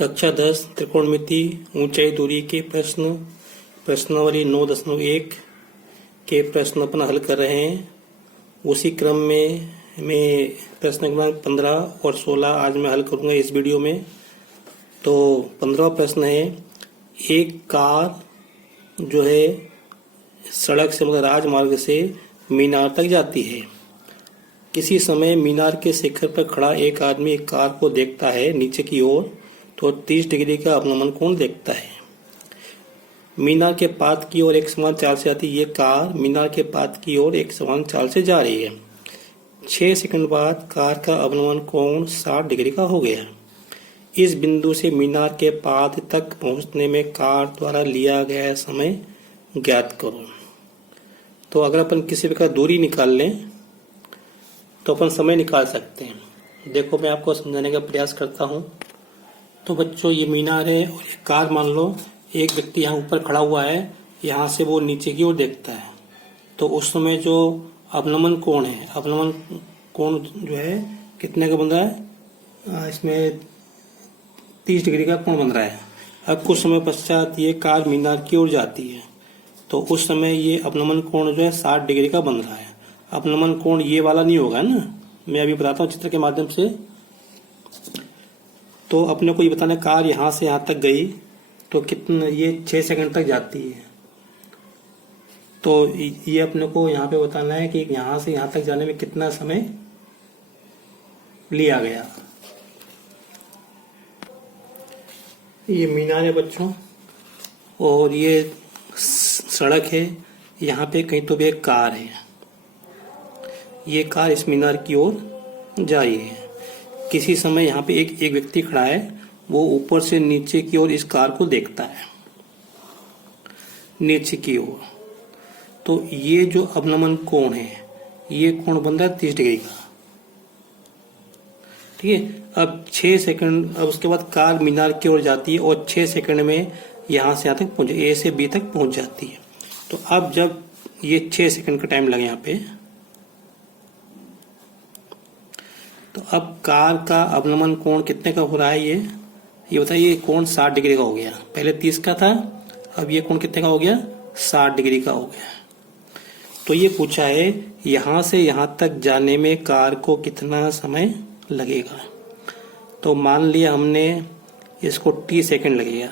कक्षा 10 त्रिकोणमिति ऊंचाई दूरी के प्रश्नावली 9.1 के प्रश्न अपन हल कर रहे हैं। उसी क्रम में मैं प्रश्न क्रमांक 15 और 16 आज मैं हल करूंगा इस वीडियो में। तो 15वां प्रश्न है, एक कार जो है सड़क से मतलब राजमार्ग से मीनार तक जाती है। किसी समय मीनार के शिखर पर खड़ा एक आदमी एक कार को देखता है नीचे की ओर, तो 30 डिग्री का अवनमन कोण देखता है। मीनार के पाद की ओर एक समान चाल से आती ये कार मीनार के पाद की ओर एक समान चाल से जा रही है। 6 सेकंड बाद कार का अवनमन कोण 60 डिग्री का हो गया। इस बिंदु से मीनार के पाद तक पहुंचने में कार द्वारा लिया गया समय ज्ञात करो। तो अगर अपन किसी प्रकार दूरी निकाल लें तो अपन समय निकाल सकते हैं। देखो मैं आपको समझाने का प्रयास करता हूं। तो बच्चों ये मीनार है और ये कार मान लो, एक व्यक्ति यहाँ ऊपर खड़ा हुआ है, यहाँ से वो नीचे की ओर देखता है। तो उस समय जो अवनमन कोण है, अवनमन कोण जो है कितने का बन रहा है, इसमें 30 डिग्री का कोण बन रहा है। अब कुछ समय पश्चात ये कार मीनार की ओर जाती है, तो उस समय ये अवनमन कोण जो है 60 डिग्री का बन रहा है। अवनमन कोण ये वाला नहीं होगा ना, मैं अभी बताता हूँ चित्र के माध्यम से। तो अपने को ये बताना, कार यहाँ से यहाँ तक गई तो कितना, ये 6 सेकंड तक जाती है। तो ये अपने को यहाँ पे बताना है कि यहाँ से यहाँ तक जाने में कितना समय लिया गया। ये मीनार है बच्चों और ये सड़क है। यहाँ पे कहीं तो भी एक कार है। ये कार इस मीनार की ओर जा रही है। किसी समय यहाँ पे एक व्यक्ति खड़ा है, वो ऊपर से नीचे की ओर इस कार को देखता है, नीचे की ओर। तो ये जो अवनमन कोण है, ये कोण बन रहा है 30 डिग्री का। ठीक है। अब 6 सेकंड, अब उसके बाद कार मीनार की ओर जाती है और 6 सेकंड में यहाँ से यहाँ तक पहुंच, ए से बी तक पहुंच जाती है। तो अब जब ये 6 सेकंड का टाइम लगे यहाँ पे, तो अब कार का अवनमन कोण कितने का हो रहा है, ये बताइए। ये कोण 60 डिग्री का हो गया। पहले 30 का था, अब ये कोण कितने का हो गया, 60 डिग्री का हो गया। तो ये पूछा है यहां से यहां तक जाने में कार को कितना समय लगेगा। तो मान लिया हमने इसको t सेकंड लगेगा,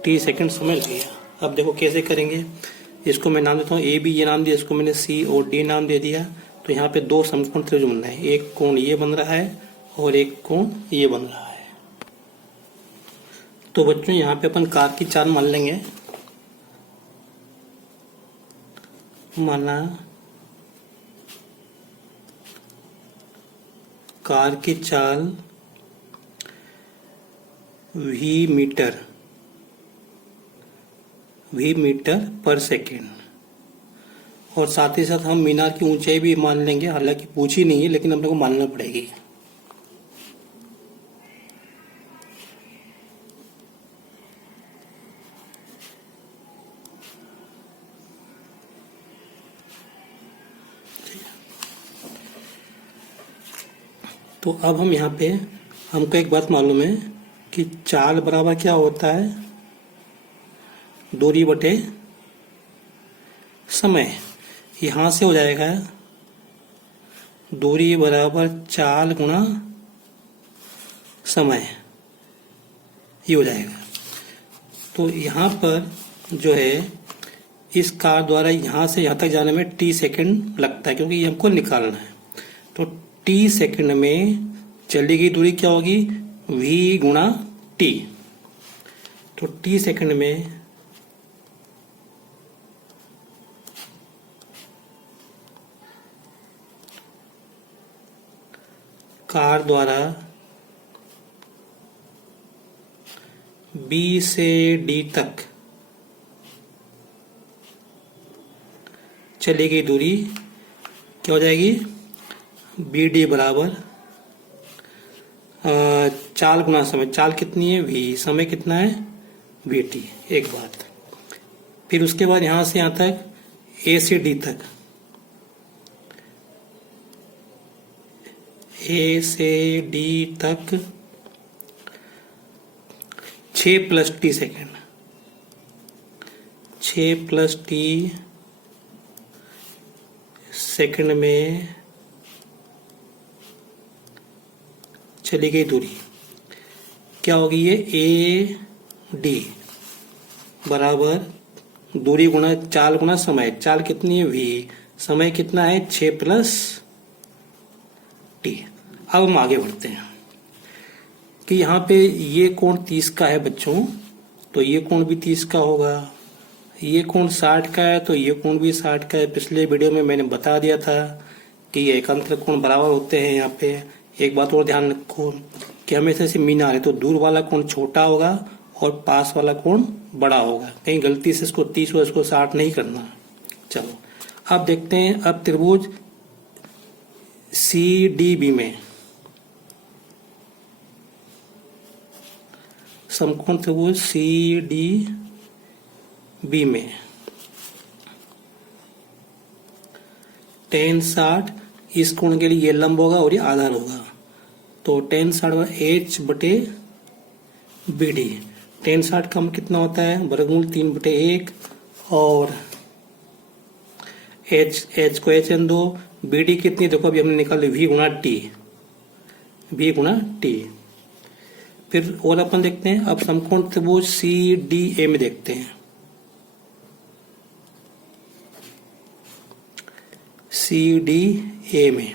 t सेकंड समय लगेगा। अब देखो कैसे करेंगे। इसको मैं नाम देता हूँ ए बी, ये नाम दिया, इसको मैंने सी और डी नाम दे दिया। तो यहाँ पे दो समकोण त्रिभुज बन रहे हैं, एक कोण ये बन रहा है और एक कोण ये बन रहा है। तो बच्चों यहाँ पे अपन कार की चाल मान लेंगे। माना कार की चाल v मीटर पर सेकेंड, और साथ ही साथ हम मीनार की ऊंचाई भी मान लेंगे। हालांकि पूछी नहीं है लेकिन हम लोग को मानना पड़ेगी। तो अब हम यहाँ पे, हमको एक बात मालूम है कि चाल बराबर क्या होता है, दूरी बटे समय। यहां से हो जाएगा दूरी बराबर चाल गुणा समय, ये हो जाएगा। तो यहाँ पर जो है इस कार द्वारा यहाँ से यहाँ तक जाने में t सेकंड लगता है, क्योंकि ये हमको निकालना है। तो t सेकंड में चली गई दूरी क्या होगी, v गुणा t। तो t सेकंड में कार द्वारा B से D तक चली गई दूरी क्या हो जाएगी, BD बराबर चाल गुना समय। चाल कितनी है, V। समय कितना है, VT। एक बात। फिर उसके बाद यहां से यहां तक A से D तक ए से डी तक 6 + t सेकेंड, 6 + t सेकेंड में चली गई दूरी क्या होगी? ये ए डी बराबर दूरी गुणा चाल गुणा समय। चाल कितनी है? v। समय कितना है? 6 + t। अब हम आगे बढ़ते हैं कि यहाँ पे ये कोण 30 का है बच्चों, तो ये कोण भी 30 का होगा। ये कोण 60 का है तो ये कोण भी 60 का है। पिछले वीडियो में मैंने बता दिया था कि ये एकांतर कोण बराबर होते हैं। यहाँ पे एक बात और ध्यान रखो कि हमेशा से मीनार है तो दूर वाला कोण छोटा होगा और पास वाला कोण बड़ा होगा। कहीं गलती से इसको 30 और इसको 60 नहीं करना। चलो अब देखते हैं। अब त्रिभुज CDB में समकोण त्रिभुज CDB में tan 60 इस कोण के लिए ये लंब होगा और ये आधार होगा। तो tan 60 1/BD। tan 60 का कितना होता है? वर्गमूल 3/1 और h को hn2। BD कितनी देखो अभी हमने निकाली v × t, v × t। फिर और अपन देखते हैं। अब समकोण त्रिभुज CDA में देखते हैं। CDA में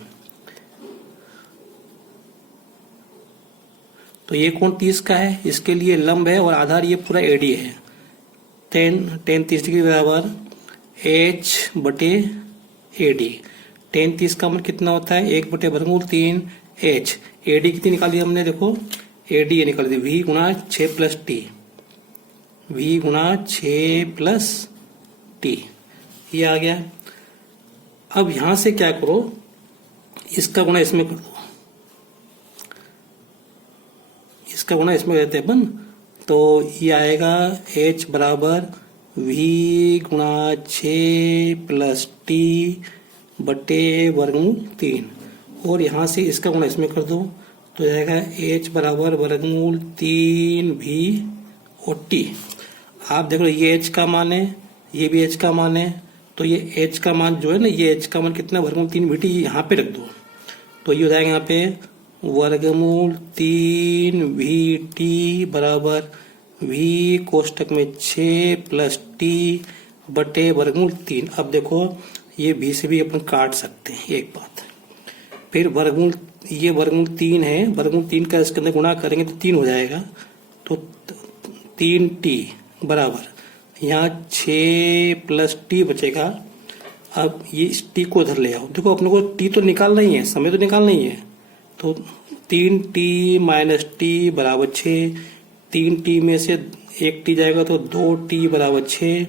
तो ये कोण 30 का है, इसके लिए लंब है और आधार ये पूरा AD है। tan 30 डिग्री बराबर h/AD। tan 30 का मान कितना होता है? 1/√3 h। AD कितनी निकाली हमने? देखो AD ये निकाल दी v × 6 + t, v × 6 + t ये आ गया। अब यहां से क्या करो? इसका गुणा इसमें कर दो, इसका गुणा इसमें रहते हैं अपन। तो ये आएगा h बराबर v × 6 + t बटे √3 और यहाँ से इसका गुणा इसमें कर दो तो जाएगा h बराबर √3v और t। आप देख लो ये h का मान है, ये भी h का मान है। तो ये h का मान जो है ना, ये h का मान कितना? √3vt यहाँ पे रख दो तो ये हो जाएगा यहाँ पे √3vt बराबर v कोष्टक में 6 + t बटे √3। अब देखो ये v से भी अपन काट सकते हैं एक बात। फिर वर्गमूल ये √3 है, √3 का इसके अंदर गुणा करेंगे तो 3 हो जाएगा। तो 3t बराबर यहाँ 6 + t बचेगा। अब ये इस t को उधर ले आओ। देखो अपने को t तो निकालना ही है, समय तो निकालना ही है। तो 3t - t बराबर 6। 3t में से 1t जाएगा तो 2t बराबर 6।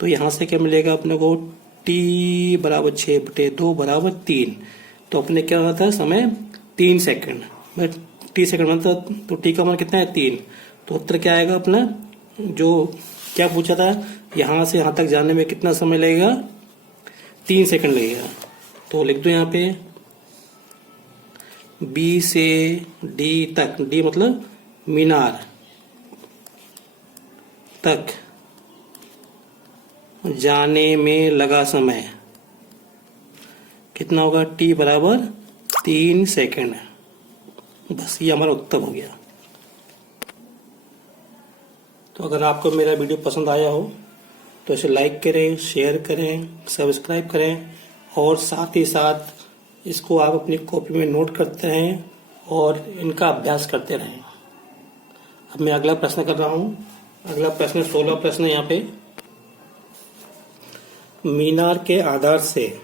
तो यहाँ से क्या मिलेगा अपने को? t बराबर 6/2 बराबर 3। तो अपने क्या होना था? समय 3 सेकंड में t सेकंड में तो t का मान कितना है? 3। तो उत्तर क्या आएगा अपना? जो क्या पूछा था, यहाँ से यहाँ तक जाने में कितना समय लगेगा? 3 सेकंड लगेगा। तो लिख दो यहाँ पे B से D तक, D मतलब मीनार तक जाने में लगा समय कितना होगा? t बराबर 3 सेकंड। बस ये हमारा उत्तर हो गया। तो अगर आपको मेरा वीडियो पसंद आया हो तो इसे लाइक करें, शेयर करें, सब्सक्राइब करें और साथ ही साथ इसको आप अपनी कॉपी में नोट करते रहें और इनका अभ्यास करते रहें। अब मैं अगला प्रश्न कर रहा हूँ। अगला प्रश्न 16 प्रश्न यहाँ पे। मीनार के आधार से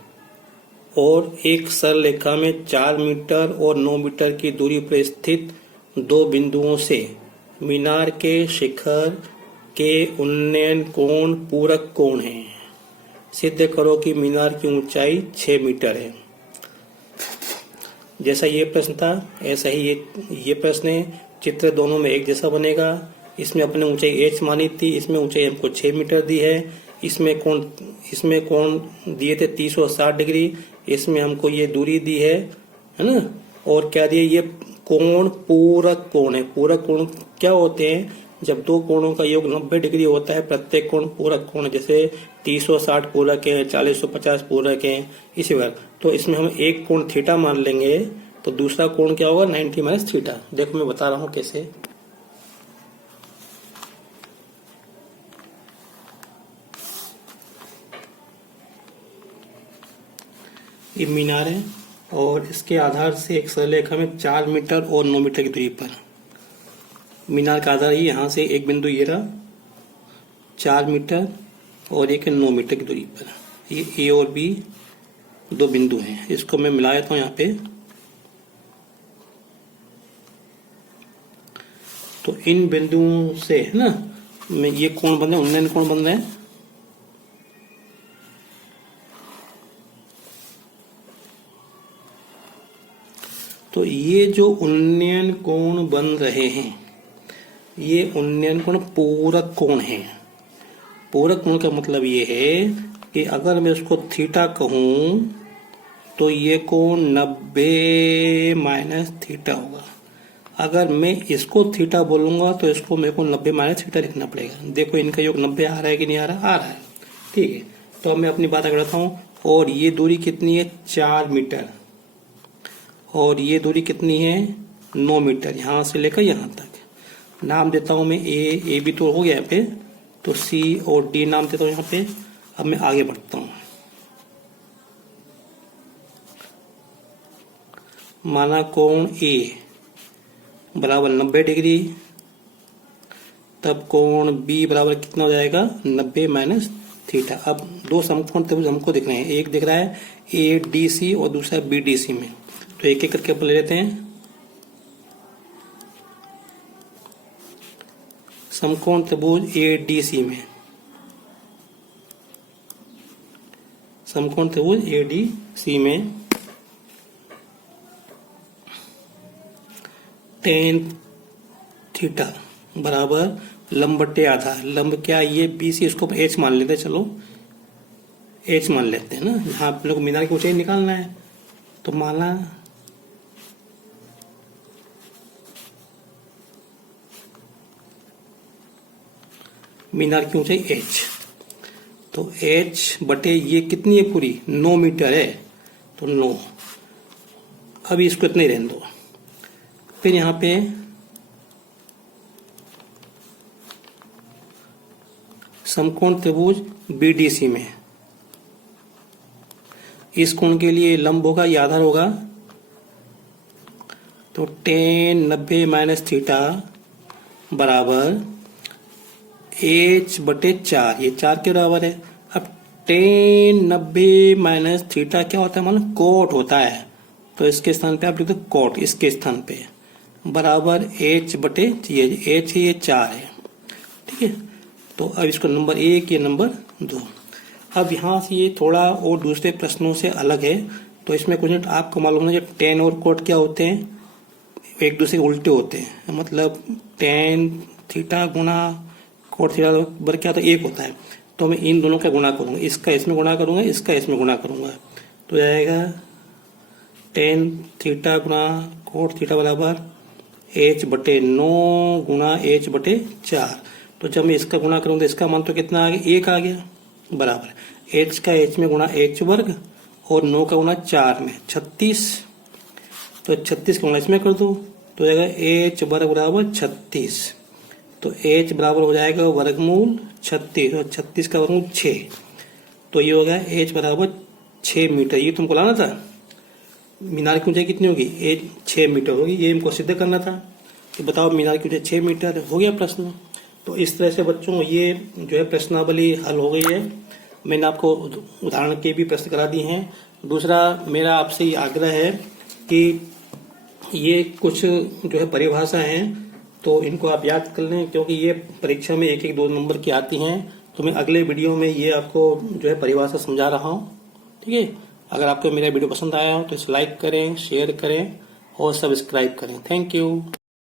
और एक सरल रेखा में 4 मीटर और 9 मीटर की दूरी पर स्थित 2 बिंदुओं से मीनार के शिखर के उन्नयन कोण पूरक कोण है। सिद्ध करो कि मीनार की ऊंचाई 6 मीटर है। जैसा ये प्रश्न था ऐसा ही ये प्रश्न है। चित्र दोनों में एक जैसा बनेगा। इसमें अपने ऊंचाई h मानी थी, इसमें ऊंचाई हमको 6 मीटर दी है। इसमें कोण दिए थे 30 और 60 डिग्री। इसमें हमको ये दूरी दी है ना, और क्या दिया, ये कोण पूरक कोण है। पूरक कोण क्या होते हैं, जब दो कोणों का योग 90 डिग्री होता है, प्रत्येक कोण पूरक कोण है। जैसे 3060 पूरक है, 4050 पूरक है, इसी प्रकार। तो इसमें हम एक कोण थीटा मान लेंगे, तो दूसरा कोण क्या होगा, 90 माइनस थीटा। देखो मैं बता रहा हूं कैसे। ये मीनार है और इसके आधार से एक सरल रेखा में 4 मीटर और 9 मीटर की दूरी पर मीनार का आधार ही यहाँ से एक बिंदु ये रहा 4 मीटर और एक 9 मीटर की दूरी पर। ये ए और बी दो बिंदु हैं, इसको मैं मिला देता हूँ यहाँ पे। तो इन बिंदुओं से है ना, मैं ये कोण बन रहे हैं, उन्नयन कोण बन रहे हैं। तो ये जो उन्नयन कोण बन रहे हैं, ये उन्नयन कोण पूरक कोण है। पूरक कोण का मतलब ये है कि अगर मैं उसको थीटा कहूं तो ये कोण 90 माइनस थीटा होगा। अगर मैं इसको थीटा बोलूंगा तो इसको मेरे को 90 माइनस थीटा लिखना पड़ेगा। देखो इनका योग 90 आ रहा है कि नहीं आ रहा, आ रहा है। ठीक है, तो अब मैं अपनी बात आगे बढ़ाता हूँ। और ये दूरी कितनी है, 4 मीटर, और ये दूरी कितनी है, 9 मीटर, यहां से लेकर यहां तक। नाम देता हूं मैं ए बी तो हो गया यहाँ पे, तो सी और डी नाम देता हूं यहाँ पे। अब मैं आगे बढ़ता हूं। माना कोण ए बराबर 90 डिग्री, तब कोण बी बराबर कितना हो जाएगा, 90 माइनस थीटा। अब दो समकोण त्रिभुज हमको दिख रहे हैं, एक दिख रहा है ए डी सी और दूसरा बी डी सी में। तो एक एक करके ले लेते हैं। समकोण त्रिभुज ए डी सी में, समकोण त्रिभुज ए डी सी में tan थीटा बराबर लंब बटे आधा। लंब क्या, ये बी सी, इसको एच मान लेते हैं। चलो एच मान लेते हैं ना, यहाँ आप लोग मीनार की ऊंचाई निकालना है। तो माना मीनार की ऊंचाई h, तो h बटे ये कितनी है पूरी, 9 मीटर है, तो 9। अभी इसको इतना ही रहने दो। फिर यहां पे समकोण त्रिभुज बीडीसी में इस कोण के लिए लंब होगा या आधार होगा, तो tan 90 माइनस थीटा बराबर h बटे 4, ये 4 के बराबर है। अब tan 90 माइनस थीटा क्या होता है, मानो कोट होता है, तो इसके स्थान पे आप लिख दो कोट, इसके स्थान पे बराबर h बटे ये h ये 4 है। ठीक है, तो अब इसको नंबर 1, ये नंबर 2। अब यहाँ से ये थोड़ा और दूसरे प्रश्नों से अलग है। तो इसमें कुछ आपको मालूम है, टेन और कोट क्या होते हैं, एक दूसरे के उल्टे होते हैं। मतलब tan थीटा गुना कोट थीटा बराबर क्या, तो 1 होता है। तो मैं इन दोनों का गुणा करूंगा, इसका इसमें गुणा करूंगा, इसका इसमें गुणा करूंगा, तो जाएगा tan थीटा गुना कोट थीटा बराबर h बटे 9 गुना h बटे 4। तो जब मैं इसका गुणा करूंगा तो इसका मान तो कितना आ गया, 1 आ गया, बराबर h का h में गुणा h वर्ग और 9 का गुणा 4 में 36। तो 36 का गुणा इसमें कर दो तो जाएगा h वर्ग बराबर 36। तो h बराबर हो जाएगा वर्गमूल 36 और 36 का वर्गमूल 6। तो ये हो गया h बराबर 6 मीटर। ये तुमको लाना था, मीनार की ऊंचाई कितनी होगी, 6 मीटर होगी। ये हमको सिद्ध करना था कि बताओ मीनार की ऊंचाई 6 मीटर। हो गया प्रश्न। तो इस तरह से बच्चों ये जो है प्रश्नावली हल हो गई है। मैंने आपको उदाहरण के भी प्रश्न करा दिए हैं। दूसरा मेरा आपसे ये आग्रह है कि ये कुछ जो है परिभाषा हैं, तो इनको आप याद कर लें, क्योंकि ये परीक्षा में 1-1, 2 नंबर की आती हैं। तो मैं अगले वीडियो में ये आपको जो है परिभाषा समझा रहा हूँ। ठीक है, अगर आपको मेरा वीडियो पसंद आया हो तो इसे लाइक करें, शेयर करें और सब्सक्राइब करें। Thank you.